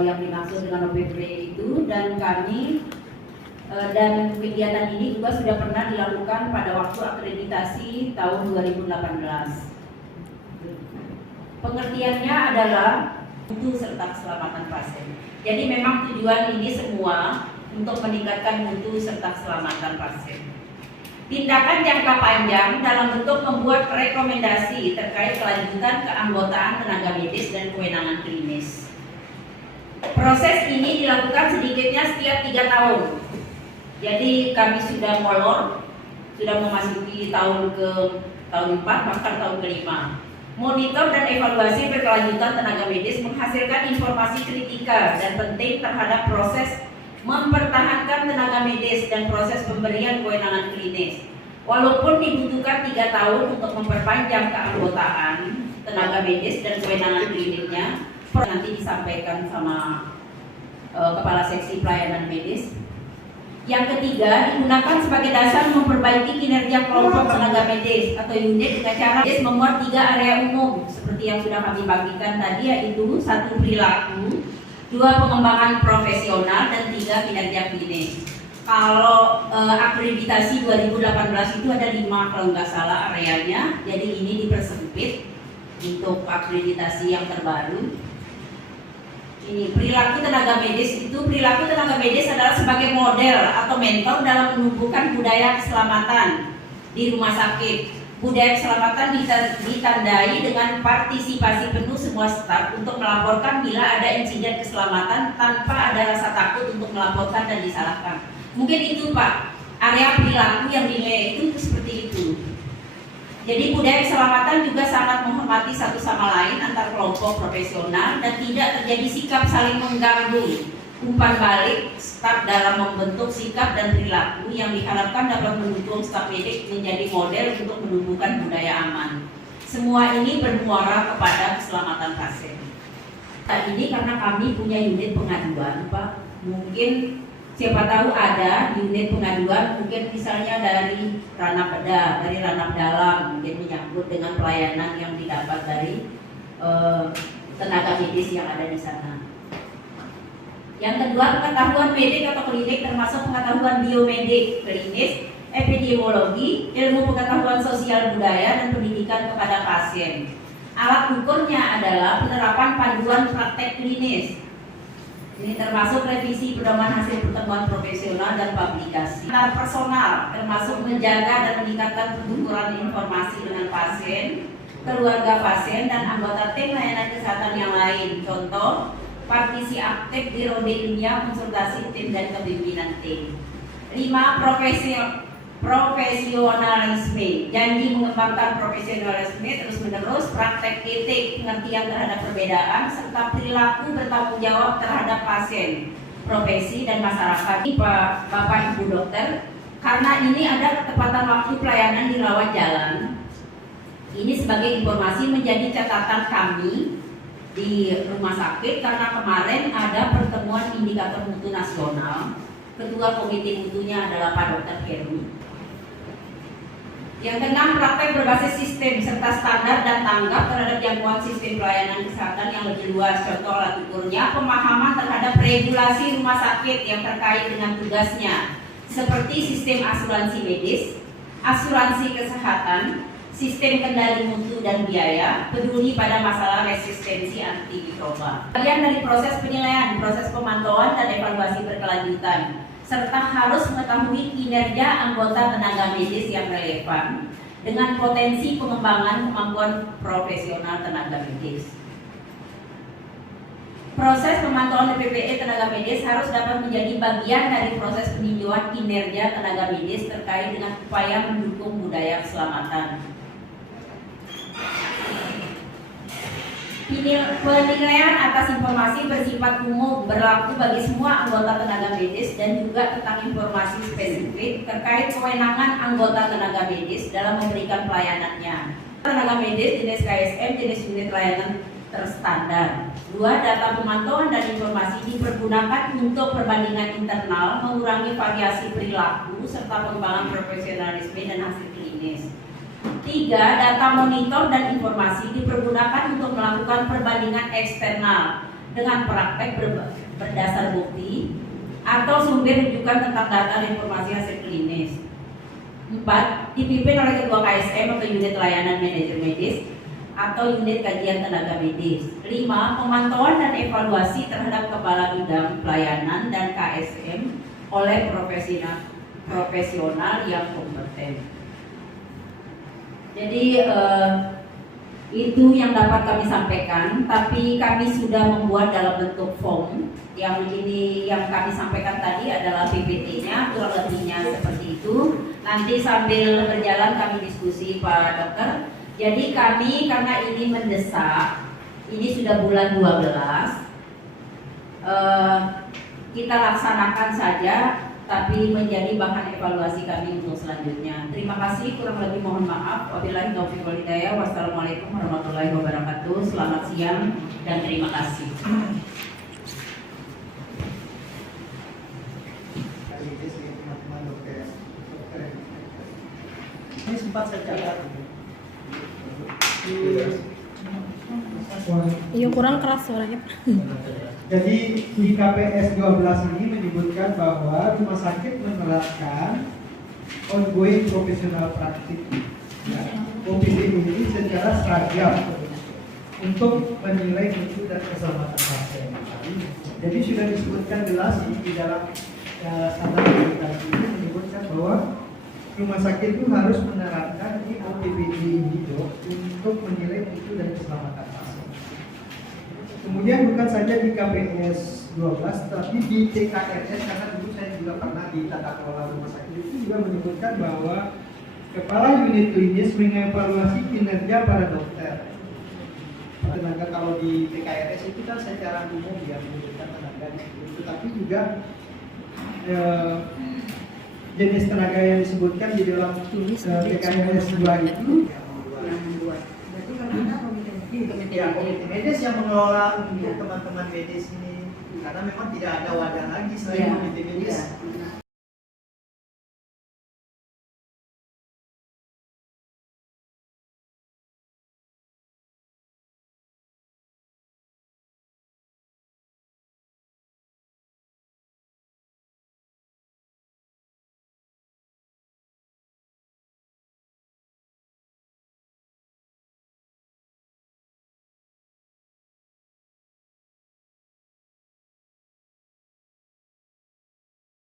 Yang dimaksud dengan OPP itu, dan kami dan kegiatan ini juga sudah pernah dilakukan pada waktu akreditasi tahun 2018. Pengertiannya adalah mutu serta keselamatan pasien. Jadi memang tujuan ini semua untuk meningkatkan mutu serta keselamatan pasien. Tindakan jangka panjang dalam bentuk membuat rekomendasi terkait kelanjutan keanggotaan tenaga medis dan kewenangan klinis. Proses ini dilakukan sedikitnya setiap 3 tahun. Jadi kami sudah molor, sudah memasuki tahun 4 bahkan tahun ke-5. Monitor dan evaluasi berkelanjutan tenaga medis menghasilkan informasi kritikal dan penting terhadap proses mempertahankan tenaga medis dan proses pemberian kewenangan klinis. Walaupun dibutuhkan 3 tahun untuk memperpanjang keanggotaan tenaga medis dan kewenangan kliniknya, nanti disampaikan sama Kepala Seksi Pelayanan Medis. Yang ketiga, digunakan sebagai dasar memperbaiki kinerja kelompok tenaga medis atau unit dengan cara memuat 3 area umum seperti yang sudah kami bagikan tadi, yaitu 1 perilaku, 2 pengembangan profesional, dan 3 kinerja klinis. Kalau akreditasi 2018 itu ada 5 kalau nggak salah areanya, jadi ini dipersempit untuk akreditasi yang terbaru. Ini perilaku tenaga medis adalah sebagai model atau mentor dalam menumbuhkan budaya keselamatan di rumah sakit. Budaya keselamatan ditandai dengan partisipasi penuh semua staf untuk melaporkan bila ada insiden keselamatan tanpa ada rasa takut untuk melaporkan dan disalahkan. Mungkin itu Pak, area perilaku yang dinilai itu seperti itu. Jadi budaya keselamatan juga sangat menghormati satu sama lain antar kelompok profesional dan tidak terjadi sikap saling mengganggu. Umpan balik staf dalam membentuk sikap dan perilaku yang diharapkan dapat mendukung staf medik menjadi model untuk menumbuhkan budaya aman. Semua ini bermuara kepada keselamatan pasien. Saat ini karena kami punya unit pengaduan Pak, mungkin siapa tahu ada unit pengaduan, mungkin misalnya dari ranah beda, dari ranah dalam, mungkin menyangkut dengan pelayanan yang didapat dari tenaga medis yang ada di sana. Yang kedua, pengetahuan medik atau klinik termasuk pengetahuan biomedik, klinis, epidemiologi, ilmu pengetahuan sosial budaya, dan pendidikan kepada pasien. Alat ukurnya adalah penerapan panduan praktek klinis. Ini termasuk revisi pedoman hasil pertemuan profesional dan publikasi. Personal termasuk menjaga dan meningkatkan pertukaran informasi dengan pasien, keluarga pasien, dan anggota tim layanan kesehatan yang lain. Contoh, partisi aktif di ronde ilmiah, konsultasi tim, dan kepemimpinan tim. 5. Profesionalisme, janji mengembangkan profesionalisme terus-menerus, praktek etik, pengertian terhadap perbedaan, serta perilaku bertanggung jawab terhadap pasien, profesi, dan masyarakat. Ini Bapak Ibu dokter, karena ini ada ketepatan waktu pelayanan di rawat jalan, ini sebagai informasi menjadi catatan kami di rumah sakit karena kemarin ada pertemuan indikator mutu nasional. Ketua komite mutunya adalah Pak Dr. Heru. Yang keenam, praktek berbasis sistem serta standar dan tanggap terhadap jangkauan sistem pelayanan kesehatan yang lebih luas. Contoh alat ukurnya, pemahaman terhadap regulasi rumah sakit yang terkait dengan tugasnya, seperti sistem asuransi medis, asuransi kesehatan, sistem kendali mutu dan biaya, peduli pada masalah resistensi antimikroba. Bagian dari proses penilaian, proses pemantauan dan evaluasi berkelanjutan, serta harus mengetahui kinerja anggota tenaga medis yang relevan dengan potensi pengembangan kemampuan profesional tenaga medis. Proses pemantauan PPE tenaga medis harus dapat menjadi bagian dari proses peninjauan kinerja tenaga medis terkait dengan upaya mendukung budaya keselamatan. Penilaian atas informasi bersifat umum berlaku bagi semua anggota tenaga medis dan juga tentang informasi spesifik terkait kewenangan anggota tenaga medis dalam memberikan pelayanannya. Tenaga medis jenis KSM, jenis unit layanan terstandar. 2. Data pemantauan dan informasi dipergunakan untuk perbandingan internal, mengurangi variasi perilaku serta pengembangan profesionalisme dan hasil klinis. 3. Data monitor dan informasi dipergunakan untuk melakukan perbandingan eksternal dengan praktek berdasar bukti atau sumber rujukan tentang data dan informasi hasil klinis. 4. Dipimpin oleh ketua KSM atau unit layanan manajer medis atau unit kajian tenaga medis. 5. Pemantauan dan evaluasi terhadap kepala bidang pelayanan dan KSM oleh profesional yang kompeten. Jadi itu yang dapat kami sampaikan, tapi kami sudah membuat dalam bentuk form. Yang ini yang kami sampaikan tadi adalah PPT-nya, kurang lebihnya seperti itu. Nanti sambil berjalan kami diskusi Pak Dokter. Jadi kami karena ini mendesak, ini sudah bulan 12, kita laksanakan saja, tapi menjadi bahan evaluasi kami untuk selanjutnya. Terima kasih, kurang lebih mohon maaf. Wabillahi taufiq wal hidayah. Wassalamualaikum warahmatullahi wabarakatuh. Selamat siang dan terima kasih. Ini sempat saya catat. Iya, kurang keras suaranya. Jadi di KPS 12 ini menyebutkan bahwa rumah sakit menerapkan ongoing professional praktik, ya, OPD ini secara seragam untuk menilai mutu dan keselamatan pasien. Jadi sudah disebutkan jelas di dalam standar akreditasi ini menyebutkan bahwa rumah sakit itu harus menerapkan OPD ini untuk menilai mutu dan keselamatan pasien. Kemudian bukan saja di KPS 12, tapi di TKRS, karena dulu saya juga pernah di tata kelola rumah sakit itu juga menyebutkan bahwa kepala unit klinis mengevaluasi kinerja para dokter. Tenaga kalau di TKRS itu kan secara umum ya menyebutkan tenaga itu, tapi juga jenis tenaga yang disebutkan di dalam TKRS 2 itu yang membuat. Berarti karena komite medis yang mengelola untuk teman-teman medis ini, karena memang tidak ada wadah lagi selain komite medis.